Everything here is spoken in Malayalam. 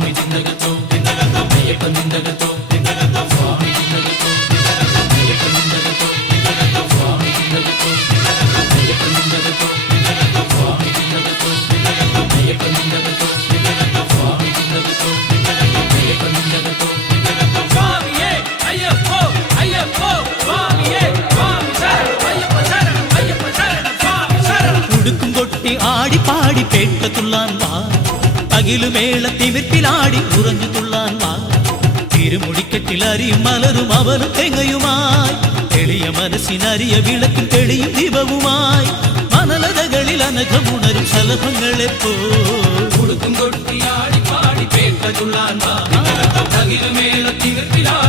സ്വാമി ചിന്തകത്തോ അയ്യപ്പൻ ചിന്തകത്തോ സ്വാമി ചിന്തകത്തോ അയ്യപ്പൻ ചിന്തകത്തോ സ്വാമി ചിന്തകത്തോ അയ്യപ്പൻ ചിന്തകത്തോ സ്വാമി ചിന്തകത്തോ അയ്യപ്പൻ ചിന്തകത്തോ സ്വാമി ചിന്തകത്തോ അയ്യപ്പൻ ചിന്തകത്തോ സ്വാമിയേ അയ്യപ്പോ അയ്യപ്പോ സ്വാമിയേ സ്വാമി ശരണം അയ്യപ്പ ശരണം അയ്യപ്പ ശരണം സ്വാമി ശരണം ഉടുക്കും കൊട്ടി ആടി പാടി പേട്ടത്തുള്ളാൻ വാ അകിലുമേള തിമിർപ്പിലാടി ഉറഞ്ഞു തുള്ളാൻ വാ തിരുമുടിക്കെട്ടിൽ അരിയും മലരും അവനും തെങ്ങയുമായി എളിയ മനസ്സിനരിയ വിളക്കും തെളിയും ദീപവുമായി മനലതകളിൽ അനഘമുണരും ശലഭങ്ങളെപ്പോ ഉടുക്കും കൊട്ടി ആടി പാടി പേട്ടത്തുള്ളാൻ വാ അകിലുമേള തിമിർപ്പിലാടി